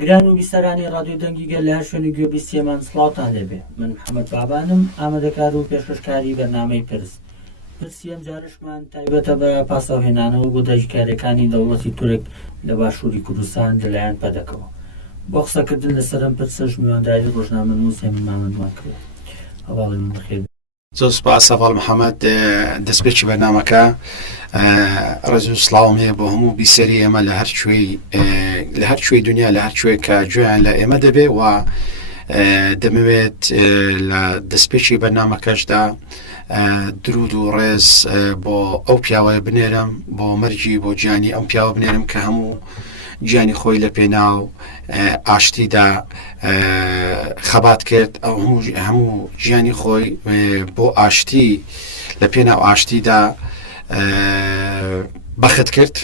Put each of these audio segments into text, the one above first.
گران و بیسەرانی ڕادیۆ دەنگی گەل لە هەر شوێنی گوێبیستیەمان سڵاوتان لێبێ. من محەممەد بابانم، ئامادەکار و پێشکەشکاری بەرنامەی پرسی ئەم جارشمان تایبەتە بە پاسەوهێنانەوە بۆ داگیرکاریەکانی دەوڵەتی تورک لە باشووری کوردستان لەلایەن پەدەکەوە. بۆ قسەکردن لەسەرم پرسەش میوانداری ڕۆژنامەنووس هێمن مامەدمان کرد. هەواڵی من بەخێر. زۆر سوپاس سەفاڵ محەممەد، دەستپێکی بەرنامەکە ڕێز و سڵاومێ بۆ هەموو بیسەری ئێمە لە هەر کوێی دنیا لە هەر کوێ کە گوێیان لە ئێمە دەبێ و دەمەوێت لە دەستپێکی بەرنامەکەشدا درود و ڕێز بۆ ئەو پیاوەیە بنێرم، بۆ مەرجی بۆ گیانی ئەم پیاوە بنێرم کە هەموو گیانی خۆی لە پێناو ئاشتیدا خەبات کرد. هەموو گیانی خۆی بۆ ئاشتی لە پێناو ئاشتیدا بەخت کرد.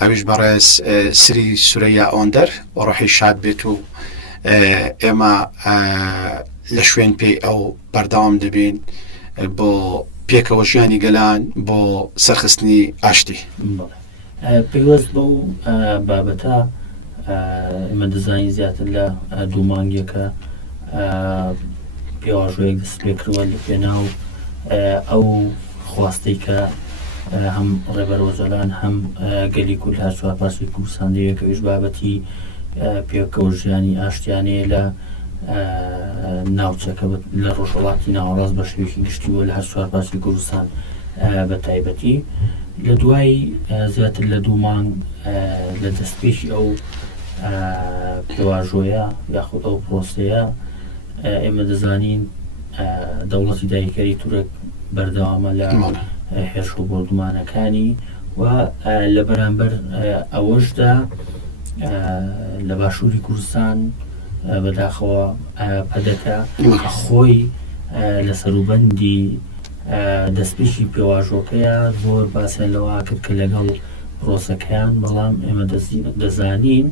ئەویش بەڕێز سری سورەیە ئۆندەر و ڕۆحی شاد بێت و ئێمە لە شوێن پێی ئەو بەردەوام دەبین بۆ پێکەوە ژیانی گەلان بۆ سەرخستنی ئاشتی. پێوەست بەو بابەتە ئێمە دەزانین زیاتر لە دوو مانگێکە پێواژۆیەک دەست پێ کردووە لە پێناو ئەو خواستەی کە هەم ڕێبەرۆزەلان هەم گەلی کورد هەر چوار پاسوی کوردستان دەیەکەویش بابەتی پێکەوە ژیانی ئاشتیانەیە لە ناوچەکە لە ڕۆژهەڵاتی ناوەڕاست بە شێوەیەکی گشتیوە لە هەر چوار پاسوی کوردستان بە تایبەتی. لە دوای زیاتر لە دوو مانگ لە دەستپێکی ئەو پێواژۆیە یاخود ئەو پرۆسەیە ئێمە دەزانین دەوڵەتی داگیرکاری تورک بەردەوامە لە هێرش و بردومانەکانی و لە بەرامبەر ئەوەشدا لە باشووری کوردستان بەداخەوە پەدەکە خۆی لە سەروبەندی دەستپێکی پێواژۆکەیە زۆر باسییان لەوە کرد کە لەگەڵ پرۆسەکەیان، بەڵام ئێمە دەزانین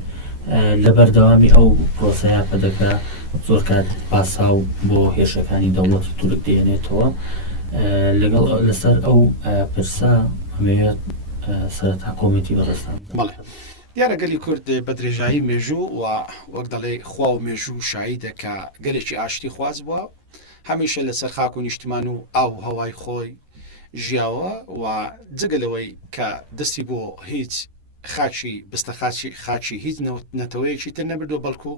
لە بەردەوامی ئەو پرۆسەیە پەدەکە زۆر کات پاساو بۆ هێرشەکانی دەوڵەتی تورک دێنێتەوە. لەگەڵ لەسەر ئەو پرسا ئەمەوێت سەرەتا کۆمیتی بەڕێستان. دیارە گەلی کورد بە درێژایی مێژوو و وەک دەڵێ خوا و مێژوو شایدە کە گەلێکی ئاشتی خواز بووە، هەمیشە لەسەر خاک و نیشتمان و ئاو هەوای خۆی ژیاوە و جگەلەوەی کە دەستی بۆ هیچ خاچی بستە خاچی هیچ نەتەوەیەکی تر نەبردو، بەڵکو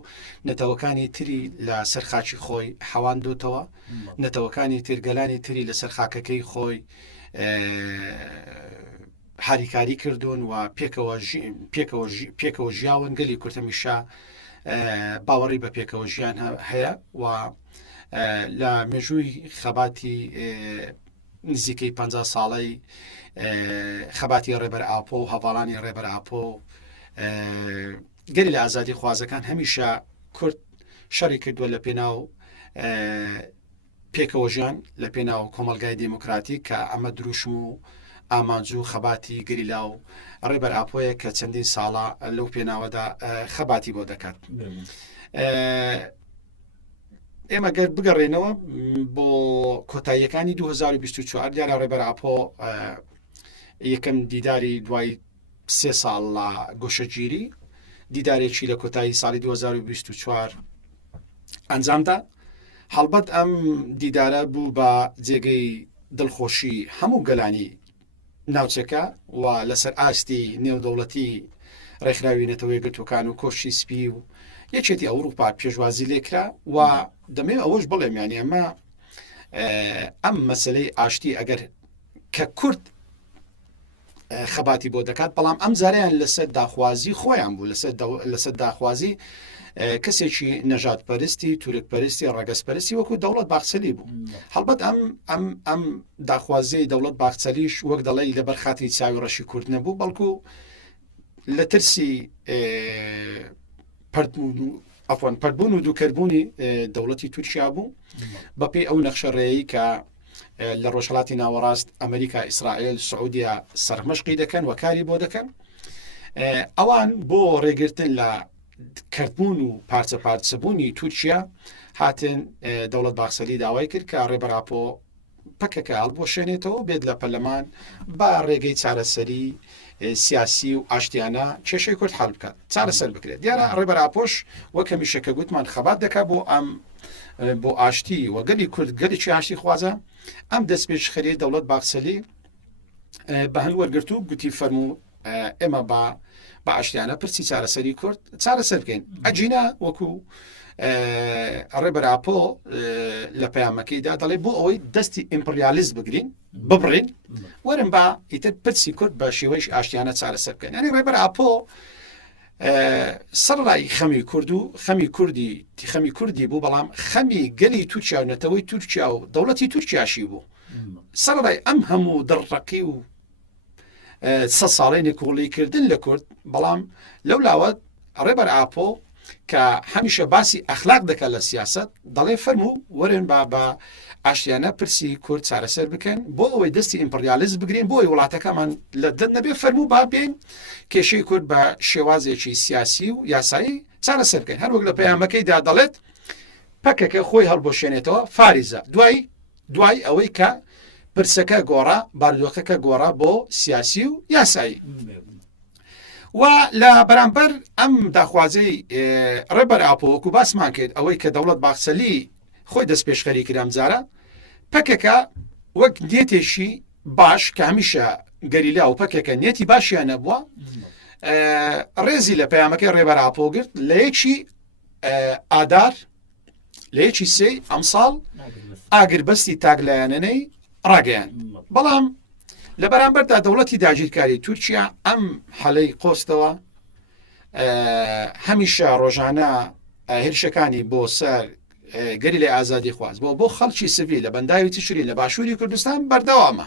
نەتەوەکانی تری لە سەر خاچی خۆی حەواندۆتەوە، نەتەوەکانی ترگەلانی تری لەسەر خاکەکەی خۆی هاریکاری کردوون و پێکەوە ژیاون. گەلی کورد هەمیشە باوەڕی بە پێکەوە ژیان هەیە و لە مێژووی خەباتی نزیکەی 50 ساڵەی خەباتی ڕێبەر ئاپۆ و هەواڵانی ڕێبەر ئاپۆ گەلی لە ئازادی خوازەکان هەمیشە کورد شەڕی کردووە لە پێناو پێکەوە ژیان، لە پێناو کۆمەلگای دیموکراتیک کە ئەمە دروشم و ئامانجوو خەباتی گریلا و ڕێبەر ئاپۆیە کە چەندین ساڵە لەو پێناوەدا خەباتی بۆ دەکات. ئێمە گەر بگەڕێنەوە بۆ کۆتاییەکانی 2024 دیارە ڕێبەر ئاپۆ یەکەم دیداری دوای 3 ساڵ لە گۆشەگیری دیدارێکی لە کۆتایی ساڵی 2024 ئەنجامدا. هەڵبەت ئەم دیدارە بوو بە جێگەی دڵخۆشی هەموو گەلانی ناوچەکە و لەسەر ئاستی نێودەوڵەتی ڕێکخراوی نەتەوەی گرتوەکان و کۆشی سپی و یەکێتی ئەوروپا پێشوازی لێکرا و دەمێ ئەوەش بڵێم یانی ئەمە ئەم مەسلەی ئاشتی ئەگەر کە کورد خەباتی بۆ دەکات، بەڵام ئەم جاریان لەسەر داخوازی خۆیان بوو، لەسەر داخوازی کەسێکی نەژاد پەرستی، تورک پەرستی، ڕەگەز پەرستی وەکو دەوڵەت باخچەلی بوو. هەڵبەت ئەم داخوازی دەوڵەت باخچەلیش وەک دەڵێ لەبەر خاتی چاوی ڕەشی کورد نەبوو، بەڵکو لە ترسی پەردبوون و دووکەربوونی دەوڵەتی تورکیا بوو بەپێی ئەو نەخشەڕێیی کە لە ڕۆژهەڵاتی ناوەڕاست ئەمریکا، ئیسرائیل، سعودیا سەرمەشقی دەکەن و کاری بۆ دەکەن. ئەوان بۆ ڕێگرتن لە کردبوون و پارچەبوونی تورکیا هاتن دەوڵەت باخچەلی داوای کرد کە ڕێبەر ئاپۆ پەکەکە هەڵبۆشێنێتەوە بێت لە پەرلەمان با ڕێگەی چارەسەری سیاسی و ئاشتیانە کێشەی کورد هەڵ بکات چارەسەر بکرێت دیارە ڕێبەر ئاپۆش وەک هەمیشەکە گوتمان خەبات دەکات بۆ ئاشتی و گەلی کورد گەلێکی ئاشتی خوازە ئەم دەست پێشخەری دەوڵەت باخسەلی بە هەند وەرگرت و گوتی فەرموو ئێمە بە ئاشتیانە پرسی چارەسەری کورد چارەسەر بکەین ئەجینا وەکو ڕێبەر ئاپۆ لە پەیامەکەیدا دەڵێ بۆ ئەوەی دەستی ئیمپریالیست بگرین ببڕین وەرن بە ئیتر پرسی کورد بە شێوەیەش ئاشتیانە چارەسەر بکەن ینی ڕێبەر ئاپۆ سەرڕای خەمی کورد و خەمی کوردی بوو بەڵام خەمی گەلی تورکیا و نەتەوەی تورکیا و دەوڵەتی تورکیاشی بوو سەرڕای ئەم هەموو دڕڕەقی و 100 ساڵینی کوڵیکردن لە کورد بەڵام لەو لاوە ڕێبەر ئاپۆ کە هەمیشە باسی ئەخلاق دەکات لە سیاست دەڵێ فەرموو وەرن بە ئاشتیانە پرسی کورد چارەسەر بکەن بۆ ئەوەی دەستی ئیمپریالیست بگرین بۆی وڵاتەکەمان لە دەست نەبێ فەرموو با بێن کێشەی کورد بە شێوازێکی سیاسی و یاسایی چارەسەر بکەن هەروەک لە پەیامەکەیدا دەڵێت پەکەکە خۆی هەڵبۆشێنێتەوە فارزە دوای ئەوەی کە پرسەکە گۆڕا باردۆخەکە گۆڕا بۆ سیاسی و یاسایی و لە بەرامبەر ئەم داخوازەی ڕێبەر ئاپۆوەکو باسمان کرد ئەوەی کە دەوڵەت باخسەلی خۆی دەست پێشخەری کرام جارە پەکەکە وەک نێتێکی باش کە هەمیشە گەریلا و پەکێکە نێتی باشیان نەبووە ڕێزی لە پەیامەکەی ڕێبەر ئاپۆ گرت لە یەکی ئادار لە یەکی سێ ئەمساڵ ئاگربەستی تاگلایەنەی ڕاگەیان بەڵام لە بەرامبەردا دەوڵەتی داگیرکاری تورکیا ئەم هەلەی قۆستەوە هەمیشە ڕۆژانە هێرشەکانی بۆ سەر گەری لە ئازادی خواست بۆ خەڵکی سڤیل لە بەنداوی تیشری لە باشووری کوردستان بەردەوامە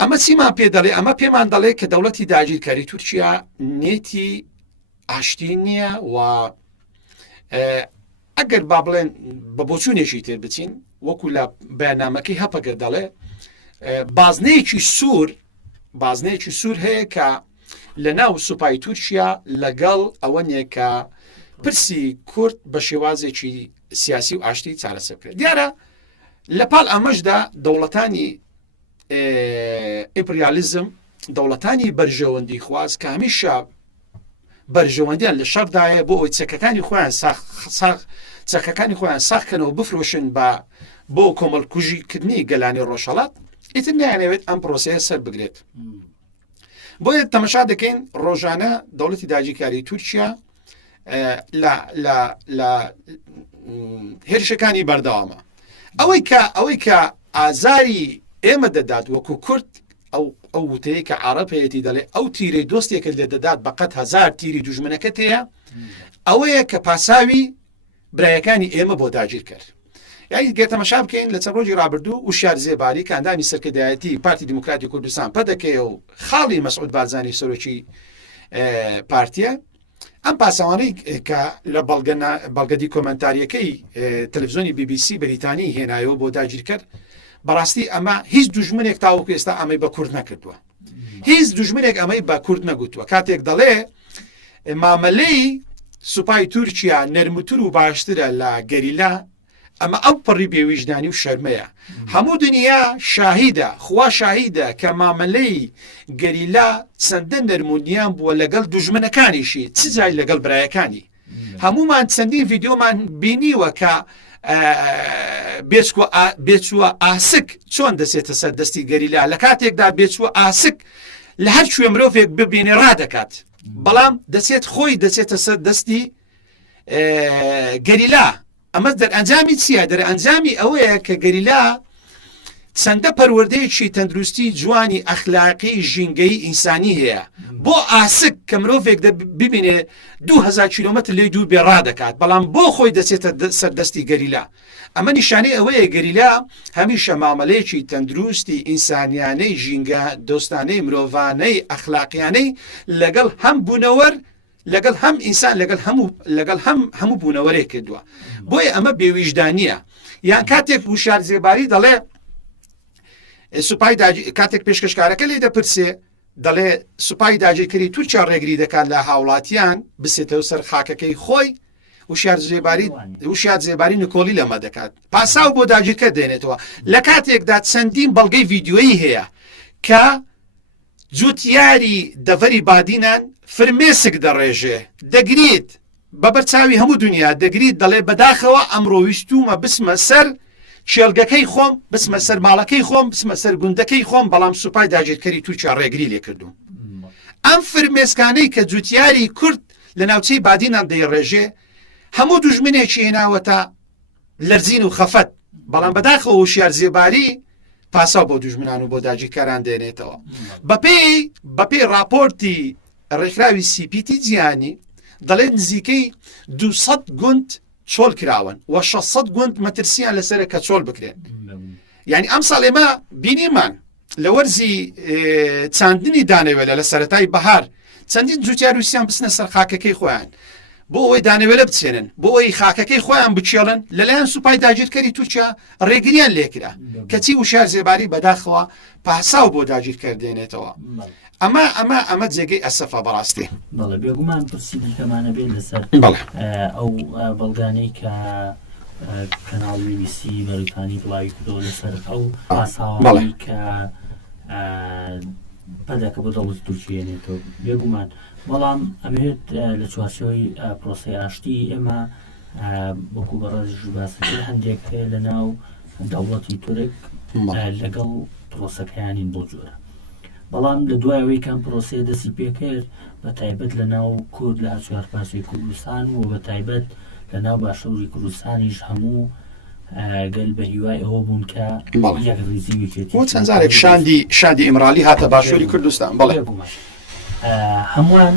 ئەمە چیمان پێ دەڵێ ئەمە پێمان دەڵێ کە دەوڵەتی داگیرکاری تورکیا نێتی ئاشتی نییە و ئەگەر با بڵێن بە بۆچوونێکی تر بچین وەکو لە بەیاننامەکەی هەپەگەر دەڵێ بازنەیەکی سوور هەیە کە لە ناو سوپای تورکیا لەگەڵ ئەوە نیە کە پرسی کورد بە شێوازێکی سیاسی و ئاشتی چارەسەر کرد دیارە لە پاڵ ئەمەشدا دەوڵەتانی ئیمپریالیزم دەوڵەتانی بەرژەوەندی خواست کە هەمیشە بەرژەوەندیان لە شەردایە بۆ ئەوی چەکەکانی خۆیان ساختکەنەوە بفرۆشن بۆ کۆمەڵکوژیکردنی گەلانی ڕۆژهەڵات ئیتر نیانەوێت ئەم پرۆسەیە سەر بگرێت بۆیە تەمەشا دەکەین ڕۆژانە دەوڵەتی داگیرکاری تورکیا لە هێرشەکانی بەردەوامە ئەوەی کە ئازاری ئێمە دەدات وەکو کورد ئەو وتەیە کە عەرەبەتی دەڵێ ئەو تیرەی دۆستێکە لێ دەدات بەقەت 1000 تیری دوژمنەکەت هەیە ئەوەیە کە پاساوی برایەکانی ئێمە بۆ داگیر کرد یعنی گەتەمەشا بکەین لە چەند ڕۆژی ڕابردوو وشار زێباری کە ئەندامی سەرکردایەتی پارتی دیموکراتی کوردستان پەدەکەی و خاڵی مەسعود بارزانی سەرۆکی پارتیە ئەم پاسەوانەی کە لە بەڵگەدی کۆمەنتاریەکەی تەلەڤیزۆنی BBC بریتانی هێنایەوە بۆ داگیر کرد بەڕاستی ئەمە هیچ دوژمنێک تاوەکو ئێستا ئەمەی بە کورد نەکردووە هیچ دوژمنێک ئەمەی بە کورد نەگوتووە کاتێک دەڵێ مامەلەی سوپای تورکیا نەرمتر و باشترە لە گەریلا ئەمە ئەو پڕی بێویژدانی و شەرمەیە هەموو دنیا شاهیدە خوا شاهیدە کە مامەلەی گەریلا چەندە نەرمونیان بووە لەگەڵ دوژمنەکانیشی چ جای لەگەڵ برایەکانی هەمومان چەندین ڤیددیۆمان بینیوە کە بێچووە ئاسک چۆن دەسێتە سەر دەستی گەریلا لە کاتێکدا بێچووە ئاسک لە هەر کوێ مرۆڤێک ببینێ ڕادەکات بەڵام دەچێتە سەر دەستی گەریلا ئەمە دەرئەنجامی چییە؟ دەرئەنجامی ئەوەیە کە گەریلا چەندە پەروەردەیەکی تەندروستی جوانی ئەخلاقی ژینگەی ئینسانی هەیە بۆ ئاسک کە مرۆڤێک ببینێ 2000 کیلۆمەتر لێ دوور بێ ڕادەکات بەڵام بۆ خۆی دەچێتە سەردەستی گەریلا ئەمە نیشانەی ئەوەیە گەریلا هەمیشە مامەلەیەکی تەندروستی ئینسانیانەی ژینگە دۆستانەی مرۆڤانەی ئەخلاقیانەی لەگەڵ هەم بوونەوەر لەگەڵ هەم ئینسان لەگەڵ هەموو بوونەوەرێک کردووە بۆیە ئەمە بێویژدانیە یان کاتێک وشار زێباری دەڵێ سوپای کاتێک پێشکەشکارەکە لێ دەپرسێ دەڵێ سوپای داگیرکاری تورکیا ڕێگری دەکات لە هاوڵاتیان بسێتەوە سەر خاکەکەی خۆی وشار زێباری نکۆلی لەمە دەکات پاساو بۆ داگیرکە دێنێتەوە لە کاتێکدا چەندین بەڵگەی ڤیددیۆیی هەیە کە جوتیاری دەڤەری بادینان فرمێسک دەڕێژێ دەگریت بەبەرچاوی هەموو دنیا دەگریت دەڵێ بەداخەوە ئەمڕۆویستومە بسمە سەر شێلگەکەی خۆم بسمە سەر ماڵەکەی خۆم بسمە سەر گوندەکەی خۆم بەڵام سوپای داگیرکەری تورکیا ڕێگری لێ کردوم ئەم فرمێسکانەی کە جوتیاری کورد لە ناوچەی بادینان دەیڕێژێ هەموو دوژمنێکی هێناوەتە لەرزین و خەفەت بەڵام بەداخەوە وشیار زێباری پاساو بۆ دوژمنان و بۆ داگیرکاران دێنێتەوە بەپێی راپۆرتی ڕێکراوی سیپیتی جیهانی دەڵێت نزیکەی 200 گوند چۆل کراون و 600 گوند مەترسیان لەسەر کە چۆل بکرێن یعنی ئەم ساڵ ئێمە بینیمان لە وەرزی چاندنی دانەوێلە لە سەرەتای بەهار چەندین جوتیار ویسیان بچنە سەر خاکەکەی خۆیان بۆ ئەوەی دانەوێلە بچێنن بۆ ئەوەی خاکەکەی خۆیان بچێڵن لەلایەن سوپای داگیرکەری تورکیا ڕێگریان لێکرا کەچی وشار زێباری بەداخەوە پاساو بۆ داگیرکەر دێنێتەوە ئەمە جێگەی ئەسەفا بەڕاستی بەڵێ بێگومان پرسی دیکەمانە بێت لەسەر ئەو بەڵگانەی کە کەناڵی ویسی بەریتانی بڵاوی کردەوە لەسەر ئەو پاساوانی کە پەدەکە بۆ دەوڵەتی تورکیێنێتەوە بێگومان بەڵام ئەمێت لە چوارچەوەی پرۆسەی ئاشتی ئێمە وەکو بەڕێزی باسەکە هەندێک لە ناو دەوڵەتی تورک لەگەڵ پرۆسەکەیانین بۆ جۆرە بەڵام لە دوایەوەی کەم پرۆسێ دەستی پێکرد بە تایبەت لە ناو کورد لە چوار پاسوی کوردستان و بە تایبەت لە ناو باشەوری کوردستانیش هەموو گەل بە هیوای ئەوە بوون کە یەک ڕیزی وکێتی چەند جارێک شاندی ئیمرالی هاتە باشووری کوردستان بەڵێ هەمووان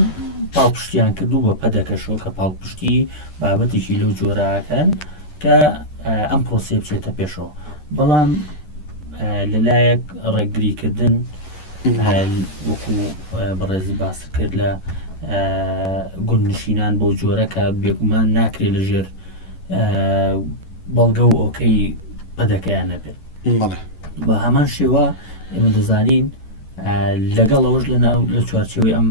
پاڵپشتیان کردو بە پەدەکەشەوە کە پاڵپشتی بابەتێکی لەو جۆراکەن کە ئەم پرۆسێ بچێتە پێشەوە بەڵام لەلایەک ڕێگریکردن وەکو بەڕێزی باس کرد لە گوندنشینان بۆ جۆرەکە بێگومان ناکرێت لەژێر بەڵگە و ئۆکەی پەدەکەیان نەبێت بە هەمان شێوە ئێمە دەزانین لەگەڵ ئەوەش لە چوارچێوەی ئەم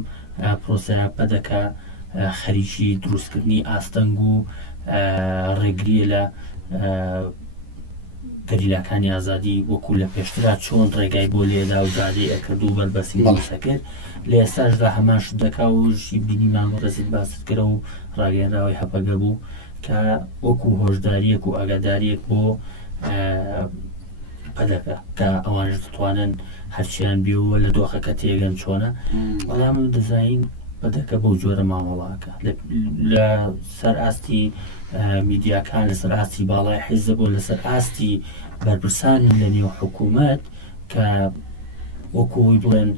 پرۆسەیە پەدەکە خەریکی دروستکردنی ئاستەنگ و ڕێگریە لە گەریلاکانی ئازادی وەکو لە پێشترا چۆن ڕێگای بۆ لێدا و جادەی ئەکرد و بەربەسی بەسەکرد لە ئێستاشدا هەمان شتەکە وشی بینیمان بۆ ڕێزیت باست کرە و ڕاگەێنراوی هەپەگە بوو کە وەکو هۆشداریەک و ئاگاداریەک بۆ پەدەکە کە ئەوانش دەتوانن هەرچیان بیوە لە دۆخەکە تێگەن چۆنە بەڵام دەزانین پەدەکە بەو جۆرە مامەڵاکە لە سەر ئاستی میدیاکان لەسەر ئاستی باڵای حیزب بۆ لەسەر ئاستی بەرپرسانی لە نێو حکوومەت کە وەکوی بڵێن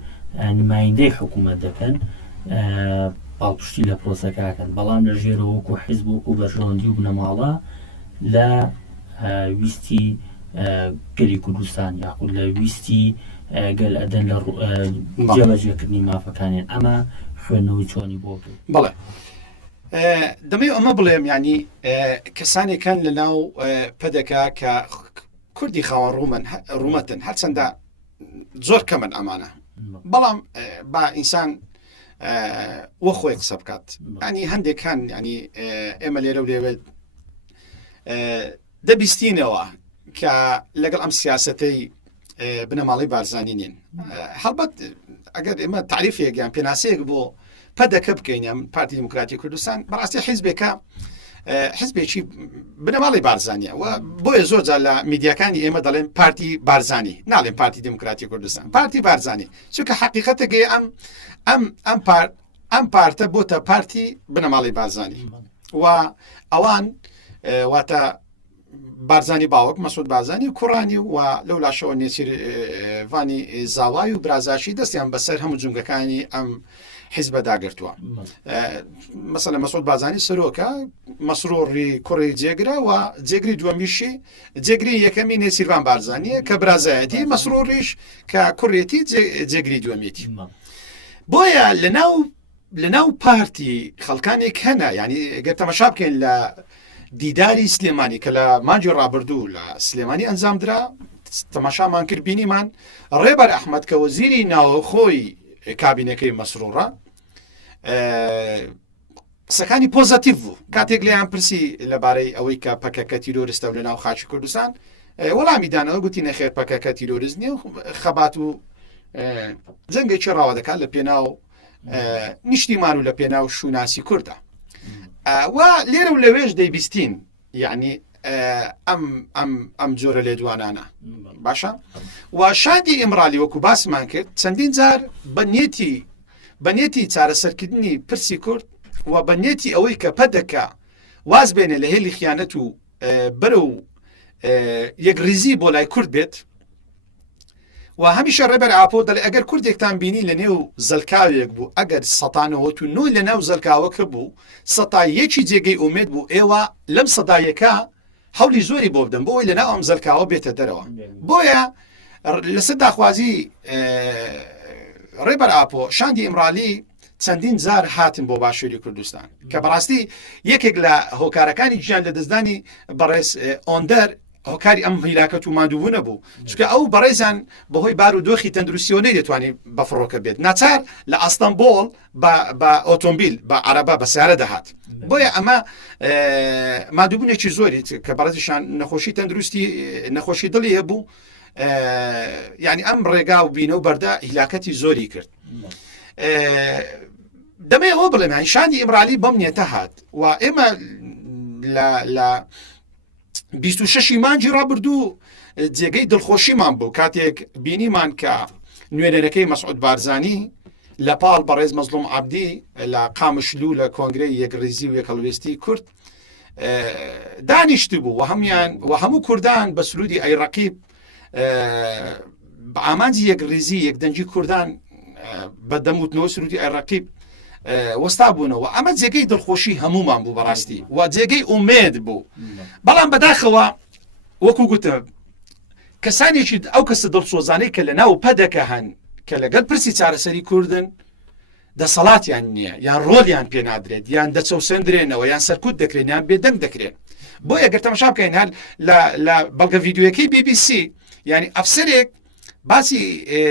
نمایندەی حکوومەت دەکەن پاڵپشتی لە پرۆسەکەکەن بەڵام لە ژێرە وەکو حیزب وەکو بەرژەوەندی و بنەماڵە لە ویستی گەلی کوردستان یاخود لە ویستی گەل ئەدەن لە جێبەجێکردنی مافەکانیان ئەمە خوێندنەوەی چۆنی بۆ کرد بەڵێ دەمەوێت ئەمە بڵێم ینی کەسانێکان لە ناو پەدەکە کە کوردی خاوەن ڕوومەتن هەرچەندە زۆر کەمن ئەمانە بەڵام با ئینسان وە خۆی قسە بکات ینی هەندێکان ینی ئێمە لێرە و لێوێت دەبیستینەوە کە لەگەڵ ئەم سیاسەتەی بنەماڵی بارزانانی نین هەڵبەت ئەگەر ئێمە تعریفێکیان پێناسەیەک بۆ پەدەکە بکەین پارتی دموکراتی کوردستان بەڕاستی حیزبێکە حیزبێکی بنەماڵی بارزانیە و بۆیە زۆر جار لە میدیاکانی ئێمە دەڵێن پارتی بارزانی ناڵێن پارتی دموکراتی کوردستان پارتی بارزانی چونکە حقیقەتەگەی ئەم پارتە بۆتە پارتی بنەماڵی بارزانی و ئەوان واتە بارزانی باوەک مەسعود بارزانی و کوڕانی و لەو لاشەوە نێچیروانی زاوای و برازاشی دەستیان بەسەر هەموو جونگەکانی ئەم حیزبە داگرتووە مەسەلەن مەسعود بارزانی سەرۆکە مەسرۆڕی کوڕی جێگرا و جێگری دووەمیشی جێگری یەکەمی نێچیروان بارزانیە کە برازایەتی مەسرۆڕیش کە کوڕێتی جێگری دووەمیەتی بۆیە لەناو پارتی خەڵکانێک هەنە ینی ئەگەر تەماشا بکەین لە دیداری سلێمانی کە لە مانجی ڕابردوو لە سلێمانی ئەنجام درا تەماشامان کرد بینیمان ڕێبەر ئەحمەد کە وەزیری ناوخۆی کابینەکەی مەسرۆڕە قسەکانی پۆزەتیڤ بوو کاتێک لیان پرسی لەبارەی ئەوەی کە پەکەکە تیرۆریستە و لە ناو خاچی کوردستان وەڵامی دانەوە گوتی نەخێر پەکەکە تیرۆریست نیە و خەبات و جەنگێکی ڕاوە دەکات لە پێناو نیشتیمان و لە پێناو شووناسی کووردە و لێرە و لەوێش دەیبیستین یعنی ئەم جۆرە لێدوانانە باشە و شادی ئیمرالی وەکو باسمان کرد چەندین جار بەنیەتی چارەسەرکردنی پرسی کورد و بەنیەتی ئەوەی کە پەدەکە واز بێنێ لە هێلی خیانەت و بەرە و یەکریزی بۆ لای کورد بێت و هەمیشە ڕێبەر ئاپۆ دەڵێ ئەگەر کوردێکتان بینی لە نێو زەلکاوێک بوو ئەگەر 1990 لە ناو زەلکاوەکە بوو 100 جێگەی ئومێد بوو ئێوە لەم 100 هەولی زۆری بۆ بدەن بۆی لە ناو ئەم زەلکاوە بێتە دەرەوە بۆیە لەسەر داخوازی ڕێبەر ئاپۆ شاندی ئیمرالی چەندین جار هاتن بۆ باشووری کوردستان کە بەڕاستی یەکێک لە هۆکارەکانی گیان لە دەستدانی بەڕێز ئۆندەر هۆکاری ئەم هیلاکەت و مادووبوو نەبوو چونکە ئەو بەڕێزان بەهۆی بار و دۆخی تەندروستیۆنەی دەتوانێت بە فڕۆکە بێت ناچار لە ئەستەمبۆڵ بە ئۆتۆمبیل بە عەرەبە بە سیارە دەهات بۆیە ئەمە مادووبوونێکی زۆری کە بەڕێزیشان نەخۆشی تەندروستی نەخۆشی دڵی هەبوو یعنی ئەم ڕێگا و بینە و بەردە هیلاکەتی زۆری کرد دەمێ ئەوە بڵێم شاندی ئیمرالی بەم نیەتە هات و ئێمە لە 26 مانجی ڕابردوو جێگەی دڵخۆشیمان بوو کاتێک بینیمان کە نوێنەرەکەی مەسعود بارزانی لە پاڵ بەڕێز مەزلوم عەبدی لە قامشلو لە کۆنگرەی یەکریزی و یەکەڵوێستی کورد دانیشت بوو و هەموو کوردان بە سرودی ئەی ڕەقیب بە ئامانجی یەکریزی یەکدەنجی کوردان بە دەموتنەوە سرودی ئەی ڕەقیب وەستا بوونەوە ئەمە جێگەی دڵخۆشی هەمومان بوو بەڕاستی و جێگەی ئومێد بوو بەڵام بەداخەوە وەکو گوتم کەسانێکی ئەو کەسە دڵسۆزانەی کە لە ناو پەدەکە هەن کە لەگەڵ پرسی چارەسەری کوردن دەسەڵاتیان نییە یان ڕۆلیان پێ نادرێت یان دەچەوسێندرێنەوە یان سەرکوت دەکرێن یان بێدەنگ دەکرێن بۆ ئەگەر تەماشا بکەین هەر لە بەڵگە ڤیدیۆیەکەی BBC ینی ئەفسەرێک باسی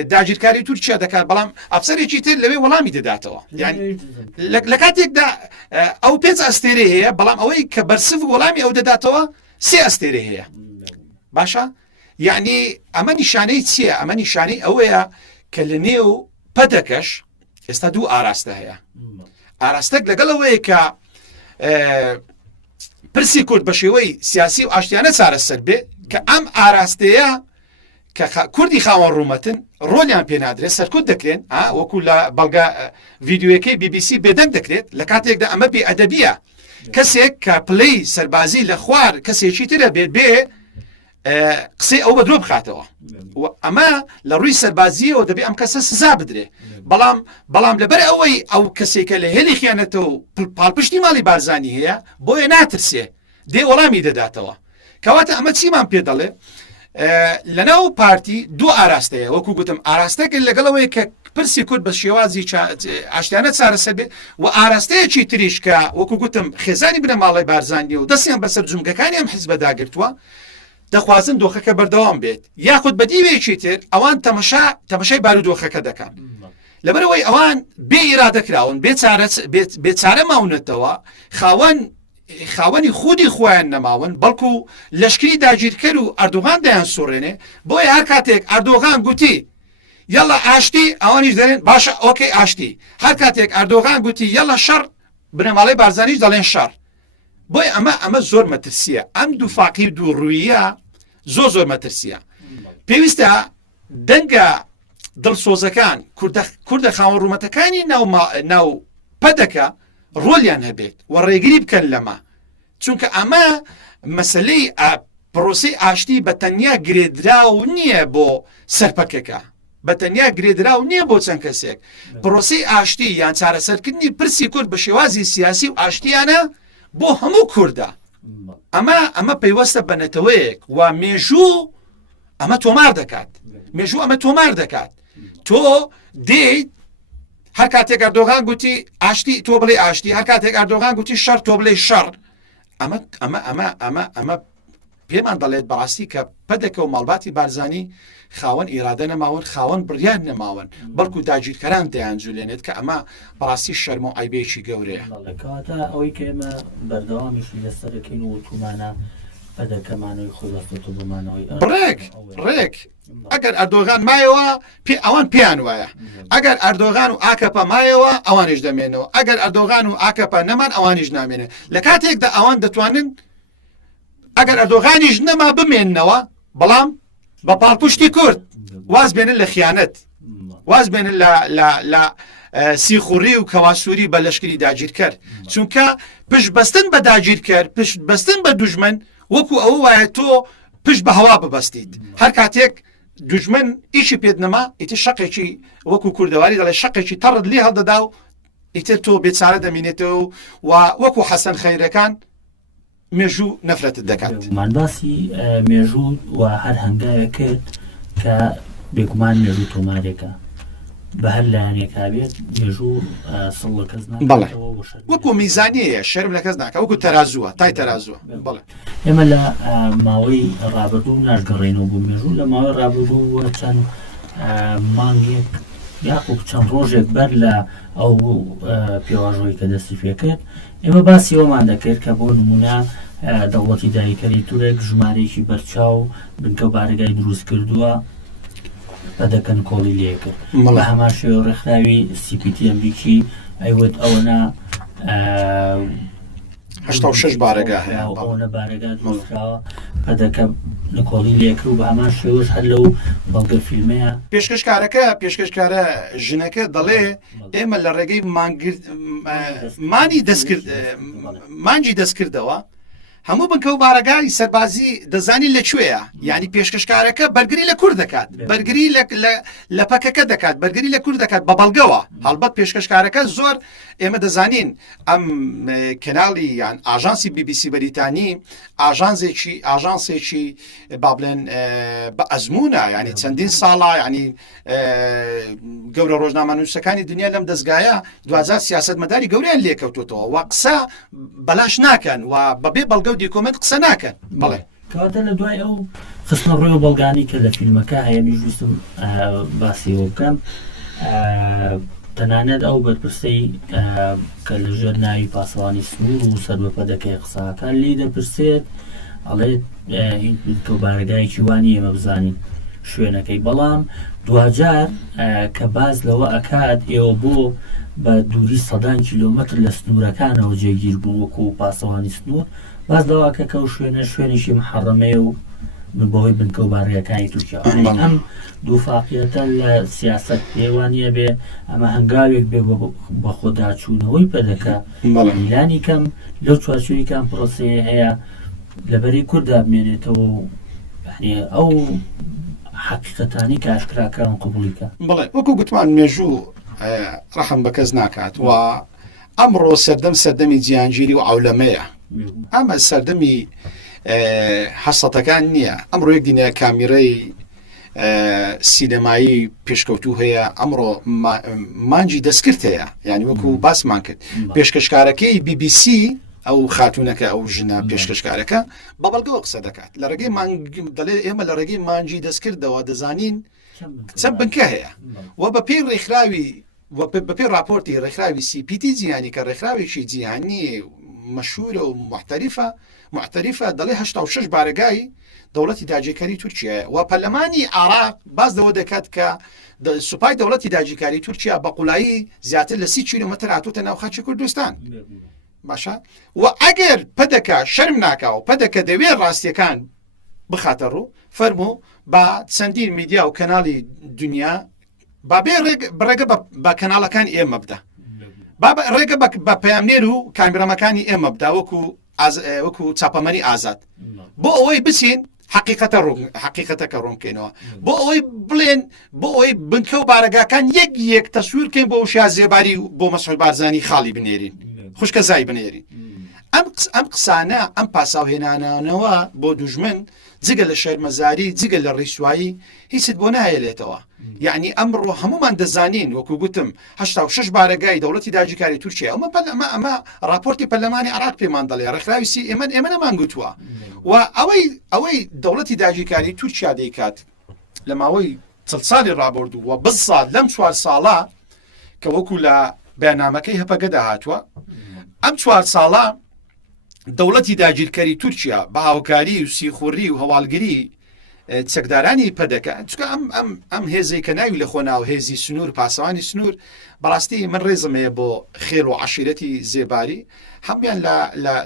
داگیرکاری تورکیا دەکات بەڵام ئەفسەرێکی تر لەوێ وەڵامی دەداتەوە یعنی لە کاتێکدا ئەو 5 ئەستێرە هەیە بەڵام ئەوەی کە بەرسف وەڵامی ئەو دەداتەوە 3 ئەستێرە هەیە باشە یعنی ئەمە نیشانەی چییە ئەمە نیشانەی ئەوەیە کە لە نێو پەدەکەش ئێستا دوو ئاراستە هەیە ئاراستەک لەگەڵ ئەوەیە کە پرسی کورد بە شێوەی سیاسی و ئاشتیانە چارەسەر بێ کە ئەم ئاراستەیە کە کوردی خاوەن ڕوومەتن ڕۆلیان پێنادرێت سەرکوت دەکرێن وەکو لە بەڵگە ڤیدیۆیەکەی BBC بێدەنگ دەکرێت لە کاتێکدا ئەمە بێ ئەدەبیە کەسێک کە پلەی سەربازی لە خوار کەسێکی ترە بێت بێ قسەی ئەو بە درۆ بخاتەوە ئەمە لە ڕووی سەربازیەوە دەبێ ئەم کەسە سزا بدرێ بەڵام لەبەر ئەوەی ئەو کەسێکە لە هێلی خیانەتەوە پاڵپشتی ماڵی بارزانی هەیە بۆیە ناترسێ دێ وەڵامی دەداتەوە کەواتە ئەمە چیمان پێ دەڵێ لەناو پارتی دوو ئاراستەیە وەکو گوتم ئاراستەکە لەگەڵەوەی کە پرسی کورد بە شێوازی ئاشتیانە چارەسەر بێت و ئاراستەیەکی تریش کە وەکو گوتم خێزانی بنە ماڵی بارزانانی و دەستیان بەسەر جومگەکانی ئەم حیزبە داگرتووە دەخوازن دۆخەکە بەردەوام بێت یاخود بە دیوێکی تر ئەوان تەمەشای بارودۆخەکە دەکەن لەبەرەوەی ئەوان بێ ئیرادەکراون بێ چارە ماونەتەوە خاوەنی خودی خۆیان نەماون بەڵکو لەشکری داگیرکەر و ئەردوغان دەیان سۆڕێنێ بۆیە هەر کاتێک ئەردۆغان گوتی یەڵە ئاشتی ئەوانیش دەرێن باشە ئۆکەی ئاشتی هەر کاتێک ئەردۆغان گوتی یەڵە شەڕ بنەماڵەی بارزانیش دەڵێن شەڕ بۆی ئەمە زۆر مەترسیە ئەم دوو فاقی دوو ڕوویە زۆر مەترسیە پێویستە دەنگە دڵسۆزەکان کوردە خاوەن ڕوومەتەکانی ناو پەدەکە ڕۆلیان هەبێت و ڕێگری بکەن لەمە چونکە ئەمە مەسلەی پرۆسی ئاشتی بە تەنیا گرێدراو نییە بۆ سەرپەکەکە بە تەنیا گرێدراو نییە بۆ چەند کەسێک پرۆسی ئاشتی یان چارەسەرکردنی پرسی کورد بە شێوازی سیاسی و ئاشتیانە بۆ هەموو کووردە ئەمە پەیوەستە بە نەتەوەیەک و مێژوو ئەمە تۆمار دەکات مێژوو ئەمە تۆمار دەکات تۆ دێیت هەر کاتێک ئەردۆغان گوتی ئاشتی تۆ بڵێ ئاشتی هەر کاتێک ئەردۆغان گوتی شەڕ تۆ بڵێ شەڕ ئەمە پێمان دەڵێت بەڕاستی کە پەدەکە و ماڵباتی بارزانی خاوەن ئیرادە نەماون خاوەن بڕیار نەماون بەڵکو داگیرکەران دەیانجولێنێت کە ئەمە بەڕاستی شەرم و ئایبێکی گەورەیە کەواتە ئەوەی کە ئێمە بەردەوامیشی لەسەرەکەین و تومانە پەدەکەمانەوەی خۆڵەستۆ بمانەوەی ڕێک ئەگەر ئەردۆغان مایەوە ئەوان پێیان وایە ئەگەر ئەردۆغان و ئاکەپە مایەوە ئەوانش دەمێنەوە ئەگەر ئەردۆغان و ئاکەپە نەمان ئەوانیش نامێنێت لە کاتێکدا ئەوان دەتوانن ئەگەر ئەردۆغانیش نەما بمێننەوە بەڵام بە پاڵپشتی کورد واز بێنن لە خیانەت واز بێنن لە سیخوڕی و کەواسووری بە لەشکری داگیرکەر چونکە پشتبەستن بە داگیرکەر پشتبەستن بە دوژمن وەکو ئەوە وایە تۆ پشت بە هەوا ببەستیت هەر کاتێک دوژمن ئیشی پێت نەما ئیتر شەقێکی وەکو کوردەواری دەڵێ شەقێکی تەڕت لێ هەڵدەدا و ئیتر تۆ بێچارە دەمێنێتەوە و وەکو حەسەن خەیرەکان مێژوو نەفرەتت دەکات مانباسی مێژوو و هەر هەنگاوێک کرد کە بێگومان مێژوو تۆمارێکە بە هەر لایەنێکا بێت مێژوو سڵ لە کەس بەڵێ وەکو میزانەیە شەرم لە کەس ناکە وەکو تەرازووە تای تەرازووە بڵێ ئێمە لە ماوەی ڕابردوو ناشگەڕێنەوە بۆ مێژوو لە ماوەی ڕابردوو چەند مانگێک یاخۆ چەند ڕۆژێک بەر لە ئەو پێواژۆی کە دەستی پێ کرد ئێمە باسی ئەومان دەکرد کە بۆ نمونە دەوڵەتی داریکەری تورک ژمارەیەکی بەرچاو بنکە و بارگای دروست کردووە بەدەکەن کۆڵی لێ کرد بە هەمان شێوە ڕێکخراوی CPT ئەمریکی ئەیوت ئەوەنە 86 بارەگا هەیە ئەوەنە بارەگا دروستکراوە بەدەکە نکۆڵی لێکرد و بە هەمان شێوەش هەر لەو بەڵگە فیلمەیە پێشکەشکارە ژنەکە دەڵێ ئێمە لە ڕێگەی مانگی دەستکردەوە هەموو بنکە و بارەگای سەربازی دەزانی لەکوێیە یعنی پێشکەشکارەکە بەرگری لە کورد دەکات بەرگری لە پەکەکە دەکات بەرگری لە کورد دەکات بە بەڵگەوە هەڵبەت پێشکەشکارەکە زۆر ئێمە دەزانین ئەم کەناڵی یان ئاژانسی BBC بەریتانی ئاژانسێکی با بڵێن بە ئەزمونە ینی چەندین ساڵە ینی گەورە ڕۆژنامەنووسەکانی دنیا لەم دەستگایە دوازار سیاسەتمەداری گەوریان لێکەوتوتەوە و قسە بەلاش ناکەن و بەبێ بەڵگە و دیکۆمنت قسە ناکەن بڵێ کەواتە لە دوای ئەو خستنە ڕۆی بەڵگانی کە لە فیلمەکە هەیە میژویستم باسیەوە بکەم تەنانەت ئەو بەرپرسەی کە لەژێر ناوی پاسەوانی سنوور و سەر بە پەدەکەی قساکان لی دەپرسێت ئەڵێت کە بارگایکی وانی ئێمە بزانین شوێنەکەی بەڵام دوجار کە باز لەوە ئەکات ئێوە بۆ بە دووری 100 کیلۆمەتر لە سنوورەکانەوە جێگیر بوو وەکو پاسەوانی سنوور باز لەواکە کە و شوێنێکی محەڕەمەیە و بەوەی بنکە و بارگەکانی تورکیا ئەم دووفاقیەتە لە سیاست پێوانە بێ ئەمە هەنگاوێک بێ بە خۆداچوونەوەی پەدەکە میلانی کەم لەو چوارچوویکان پرۆسەیە هەیە لەبەری کووردا بمێنێتەوە ئەو حقیقەتانی کە ئاشکراکەن قبولیکە بڵێ وەکو گوتمان مێژوو ڕەحم بە کەس ناکات و ئەمڕۆ سەردەمی جیهانگیری و عەولەمەیە ئەمە سەردەمی حەسەتەکان نییە ئەمڕۆ یەک دینە کامیرەی سینەمایی پێشکەوتوو هەیە ئەمڕۆ مانگی دەستکرد هەیە یعنی وەکو باسمان کرد پێشکەشکارەکەی BBC ئەو خاتونەکە ئەو ژنە پێشکەشکارەکە بە بەڵگەوە قسە دەکات لە ڕێگەی دەڵێ ئێمە لە ڕێگەی مانگی دەستکردەوە دەزانین چەند بنکە هەیە و بە پێی ڕێکخراوی بەپێی راپۆرتی ڕێکخراوی CPT جیهانی کە ڕێکخراوێکی جیهانی مەشهورە و محتەریفە دەڵێ 86 بارگای دەوڵەتی داگیرکاری تورکیا و پەرلەمانی عێراق باز دەوە دەکات کە سوپای دەوڵەتی داگیرکاری تورکیا بە قوڵایی زیاتر لە 30 کیلۆمەتر هاتووتە ناو خاچی کوردستان باشە و ئەگەر پەدەکە شەرم ناکاو پەدەکە دەوێت ڕاستیەکان بخاتە ڕوو فەرموو بە چەندین میدیا و کەناڵی دنیا بابێ ڕێگە بە کەناڵەکان ئێمە بدە ڕێگە بە پەیامنێر و کامیرەمەکانی ئێمە بدا وەکو چاپەمەنی ئازاد بۆ ئەوەی بچین حقیقەتەکە ڕوونکەینەوە بۆ ئەوەی بڵێن بۆ ئەوەی بنکە و بارەگاکان یەک تەسوورکەین بۆ وشیا زێباری بۆ مەسعود بارزانی خاڵی بنێرین خوشکە زای بنێرین ئەم قسانە ئەم پاساوهێنانەوە بۆ دوژمن جگە لە شەرمەزاری جگە لە ڕیسایی هیچت بۆ نایەلێتەوە. یعنی ئەمڕۆ هەمومان دەزانین وەکو گوتم 86 بارەگای دەوڵەتی داگیرکاری تورکیا ئەمە راپۆرتی پەرلەمانی عێراق پێمان دەڵێ ڕێکخراوی ئێمە نەمان گوتووە و ئەوەی دەوڵەتی داگیرکاری تورکیا دەیکات لە ماوەی 40 ساڵی ڕابردوو و 20 ساڵ لەم 4 ساڵە کە وەکو لە بەیاننامەکەی هەپەگەدا هاتووە ئەم 4 ساڵە دەوڵەتی داگیرکاری تورکیا بە هاوکاری و سیخوڕی و هەواڵگری چەکدارانی پەدەکە چکە ئەم هێزەی کە ناوی لە خۆناو هێزی سنوور پاسەوانی سنوور بەڕاستی من ڕێزمەیە بۆ خێڵ و عشیرەتی زێباری هەمویان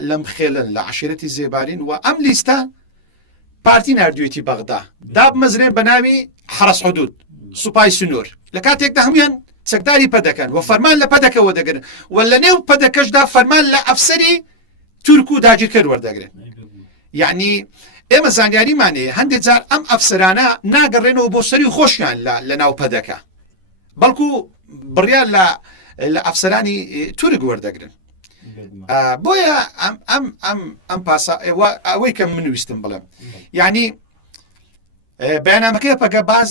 لەم خێلن لە عشیرەتی زێبارین و ئەم لیستە پارتی نردوێتی بەغدا دابمەزرێن بە ناوی حرس حدود سوپای سنوور لە کاتێکدا هەمویان چەکداری پەدەکەن و فەرمان لە پەدەکەوە دەگرن و لە نێو پەدەکەشدا فەرمان لە ئەفسەری تورک و داگیرکەر وەردەگرن. یعنی ئێمە زانیاریمانەیە هەندێک جار ئەم ئەفسەرانە ناگەڕێنەوە بۆ سەری خۆشیان لە ناو پەدەکە بەڵکو بڕیان لە ئەفسەرانی تورک وەردەگرن. بۆیە ئەم پاسا ئەوەی کە من ویستم بڵێم یعنی بەیاننامەکەی پەگە باز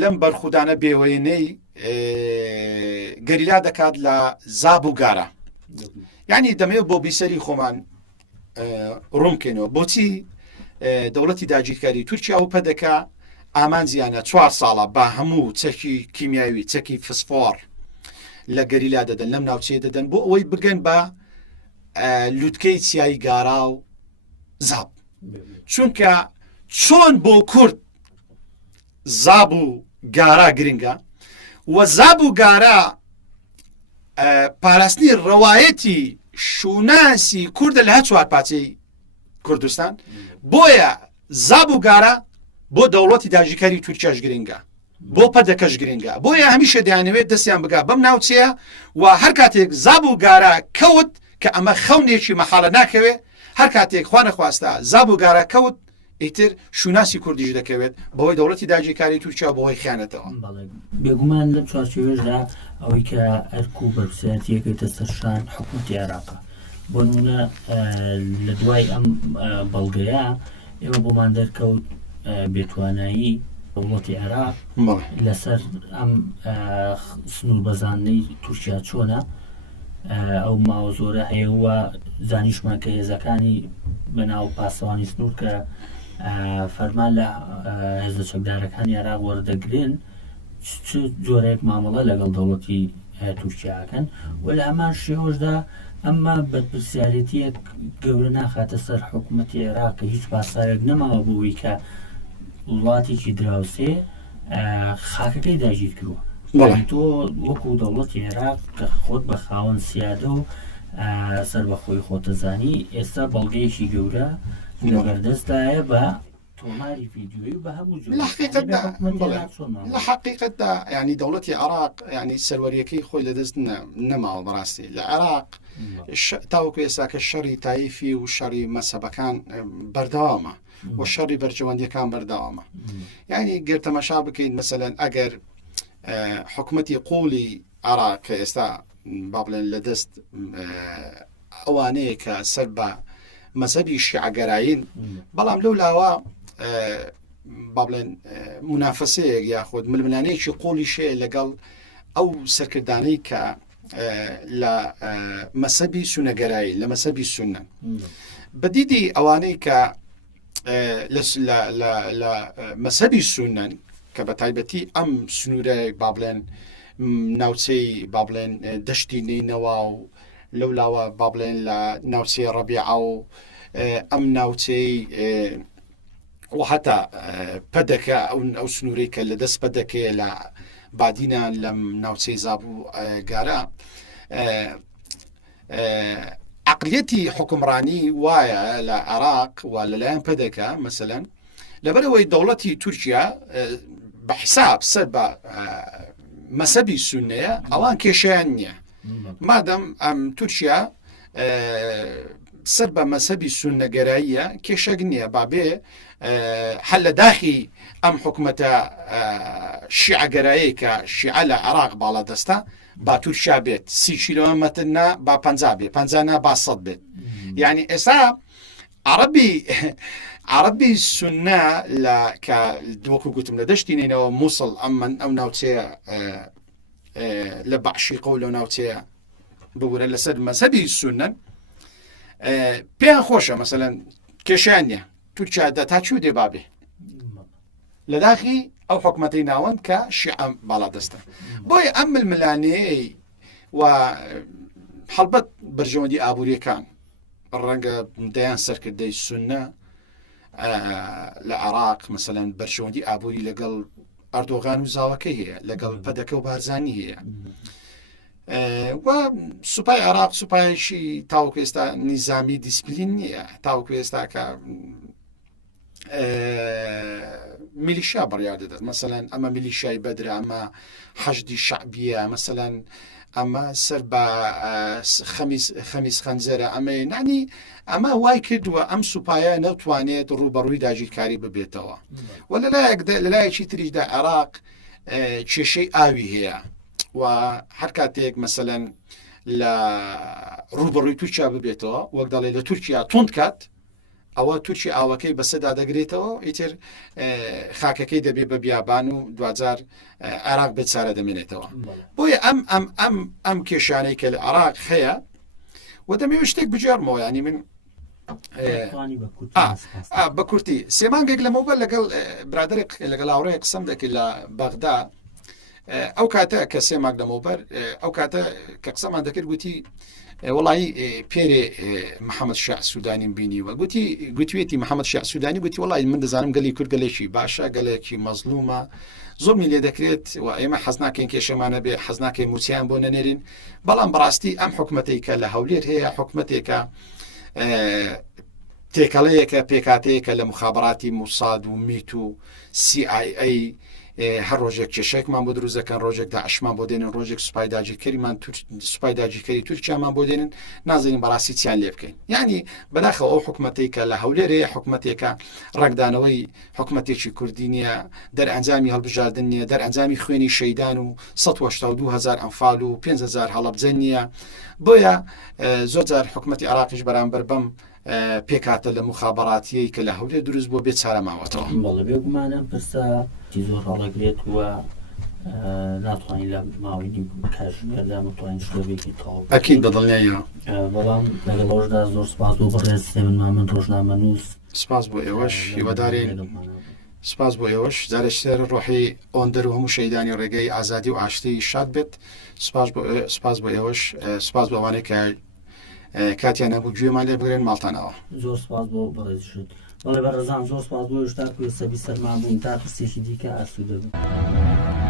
لەم بەرخودانە بێوەینەی گەریلا دەکات لە زاب و گارە. یعنی دەمەوێت بۆ بیسەری خۆمان ڕوونکەینەوە بۆچی دەوڵەتی داگیرکاری تورکیا و پەدەکە ئامانزیانە 4 ساڵە با هەموو چەکی کیمیاوی چەکی فسفۆر لە گەریلا دەدەن لەم ناوچەیە دەدەن بۆ ئەوەی بگەن بە لووتکەی چیایی گارا و زاب چونکە چۆن بۆ کورد زاب و گارا گرنگە و زاب و گارا پاراستنی ڕەوایەتی شوناسی کوردە لە هە 4 پارچەی کوردستان بۆیە زاب و گارە بۆ دەوڵەتی داگیرکاری تورکیاش گرنگە بۆ پەدەکەش گرنگە بۆیە هەمیشە دەیانەوێت دەستیان بگا بەم ناوچەیە و هەر کاتێک زاب و گارە کەوت کە ئەمە خەونێکی مەحاڵە ناکەوێ هەر کاتێک خوا نەخواستە زاب و گارە کەوت ئیتر شوناسی کوردیش دەکەوێت بەهۆی دەوڵەتی داگیرکاری تورکیا بەهۆی خیانەتەوە. بێگومان لەم چوارچێوەشدا ئەوەی کە ئەرک و بەرپرسایەتی یەکێتە سەرشان حکوومەتی عێراقە بۆ نمونە لە دوای ئەم بەڵگەیە ئێوە بۆمان دەرکەوت بێتوانایی دەوڵەتی عێراق لەسەر ئەم سنوور بەزانەی تورکیا چۆنە ئەو ماوە زۆرە هەیەوە زانیشمان کە هێزەکانی بەناو پاسەوانی سنوور کە فەرمان لە هێزە چەکدارەکانی عێراق وەردەگرن جۆرەیەک مامەڵە لەگەڵ دەوڵەتی تورکیاکەن و لە هەمان شێوەشدا ئەمما بەرپرسیارەتیەک گەورە ناخاتە سەر حکوومەتی عێراق کە هیچ پاسارێک نەماوە بۆەوەی کە وڵاتێکی دراوسێ خاکەکەی داگیر کردووە. تۆ وەکو دەوڵەتی عێراق کە خۆت بە خاوەن سیادە و سەر بەخۆی خۆتەزانی ئێستا بەڵگەیەکی گەورە لەبەردەستدایە بە تۆماری ڤیدیۆیی بە هەموو لە حقیقەتدا ینی دەوڵەتی عێراق ینی سەروەریەکەی خۆی لەدەست نەماوە بەڕاستی لە عێراق تاوەکو ئێستا کە شەڕی تایفی و شەڕی مەسەبەکان بەردەوامە و شەڕی بەرژەوەندیەکان بەردەوامە. ینی گرتەمەشا بکەین مەسەلەن ئەگەر حکوومەتی قوڵی عێراق کە ئێستا با بڵێن لە دەست ئەوانەیە کە سەر بە مەسەبی شیعەگەرایین بەڵام لەو لاوە با بڵێن منافەسەیەک یاخود ململانەیەکی قوڵی شەیە لەگەڵ ئەو سەرکردانەی کە لە مەسەبی سونەگەرایی لە مەسەبی سونە بەدیدی ئەوانەی کە لە مەسەبی سونەن کە بە تایبەتی ئەم سنوورە با بڵێن ناوچەی با بڵێن دەشتی نینەوە و لەو لاوە با بڵێن لە ناوچەی ڕەبیعە و ئەم ناوچەی و هەتا پەدەکە ئەو سنوورەی کە لە دەست پەدەکەیە لە بادینە لەم ناوچەی زاب و گارە عقلیەتی حکومڕانی وایە لە عێراق و لەلایەن پەدەکە مەسەلەن لەبەرەوەی دەوڵەتی تورکیا بە حساب سەر بە مەسەبی سونەیە ئەوان کێشیان نییە مادەم ئەم تورکیا سەر بە مەسەبی سونەگەراییە کێشەک نییە بابێ هەل لە داخی ئەم حکوومەتە شیعەگەرایی کە شیعە لە عێراق باڵا دەستە با تورکیا بێت 30 کیلۆمەترنا با 50 بێت 50 با 100 بێت. یعنی ئێستا عربی سنە کە دووەکو گوتم لە دەشتی نینەوە مووسڵ ئەو ناوچەیە لە بەعشیقە و لەو ناوچەیە ببوورە لەسەر مەزهەبی سونەن پێیان خۆشە مەسەلەن کێشیان نیە تورکیادا تا چوو دێ بابێ لە داخی ئەو حکومەتەی ناوەند کە شیعە باڵا دەستە بۆیە ئەم ململانەیەی و هەڵبەت بەرژەوەندی ئابوووریەکان ڕەنگە دەیان سەرکردەی سونە لە عێراق مەسەلەن بەرژەوەندی ئابووری لەگەڵ ئەردۆغان و زاوەکەی هەیە لەگەڵ پەدەکە و بارزانی هەیە و سوپای عێراق سوپایشی تاوەکو ئێستا نیزامی دیسپلین نییە تاوەکو ئێستا کە میلیشیا بڕیار دەدات مەسەلەن ئەمە میلیشیای بەدرە ئەمە حەشدی شعبیە مەسەلەن ئەمە سەر بە خەمیس خەنجەرە ئەمە نانی ئەمە وای کردووە ئەم سوپایە نەوتوانێت ڕوبەڕووی داگیرکاری ببێتەوە و لەلایەکی تریشدا عێراق کێشەی ئاوی هەیە و هەر کاتێک مەسەلەن لە ڕوبەڕووی تورکیا ببێتەوە وەک دەڵێ لە تورکیا تۆند کات ئەوە تورکی ئاوەکەی بەسەدا دەگرێتەوە ئیتر خاکەکەی دەبێ بە بیابان و دوجار عێراق بێت چارە دەمێنێتەوە بۆیە ئەم کێشانەی کە لە عێراق هەیە و دەمەوێت شتێک بجارمەوە ینی من بە کورتی سێمانگێک لەمەوبەر لەگەڵ برادێک لەگەڵ هاوڕەیە قسەم دەکرد لە بەغدا ئەو کاتە کە سێماک لەمەوبەر ئەو کاتە کە قسەمان دەکرد گوتی وڵی پێرێ محەممەد شع سوودانیم بینی و گوتوێتی محەممەد شع سوودانی گوتی وڵی من دەزانم گەلی کورد گەلێکی باشە گەلێکی مەزلومە زۆرمی لێ دەکرێت و ئێمە حەزناکەین کێشەمانە بێ حەزناکەی موچیان بۆ نەنێرین بەڵام بەڕاستی ئەم حکومەتێک کە لە هەولێر هەیە حکومەتێکە تێکەڵەیەکە پێکاتەیەکە لە مخابراتی موساد و میت و CIA هەر ڕۆژێک کێشێکمان بۆ دروستەکەن ڕۆژێک داعشمان بۆ دێنن ڕۆژێک سوپای داگیرکەریمان سوپای داگیرکەری تورکیامان بۆ دێنن نازانین بەڕاستی چیان لێ بکەین یعنی بەداخەوە ئەو حکومەتێک کە لە هەولێرەیە حکومەتێکە ڕێکدانەوەی حکومەتێکی کوردی نییە دەرئەنجامی هەڵبژاردن نییە دەرئەنجامی خوێنی شەیدان و 182,000 ئەنفال و 5,000 هەڵەبجە نییە بۆیە زۆرجار حکومەتی عێراقیش بەرامبەر بەم پێکاتە لە مخابراتیەی کە لە هەولێر دروست بۆ بێت چارە ماوەتەوە بەڵێ بێگومانە پرسە زۆر هەڵەگرێت وە ناتوانین لە ماوەی کاتژمێردا متوانین شتێکی تەواو ئەکید بەدڵنیاییەوە بەڵام لەگەڵەوەشدا زۆر سپاس بۆ بەڕێز سێمن مامن ڕۆژنامەنووس سپاس بۆ ئێوەش هیوادارین سپاس بۆ ئێوەش جارێکتر ڕۆحی ئۆندەر و هەموو شەیدانی ڕێگەی ئازادی و ئاشتی شاد بێت سپاس بۆ ئێوەش سپاس بۆ ئەوانەی کە کاتیان هەبوو گوێمان لێ بگرێن ماڵتانەوە زۆر سپاس بۆ بەڕێزشت بەڵێ بەڕێزان زۆر سپاس بۆ شتا کوێ سەبی سەرمان بوون تا پرسێکی دیکە ئاسوودە بوو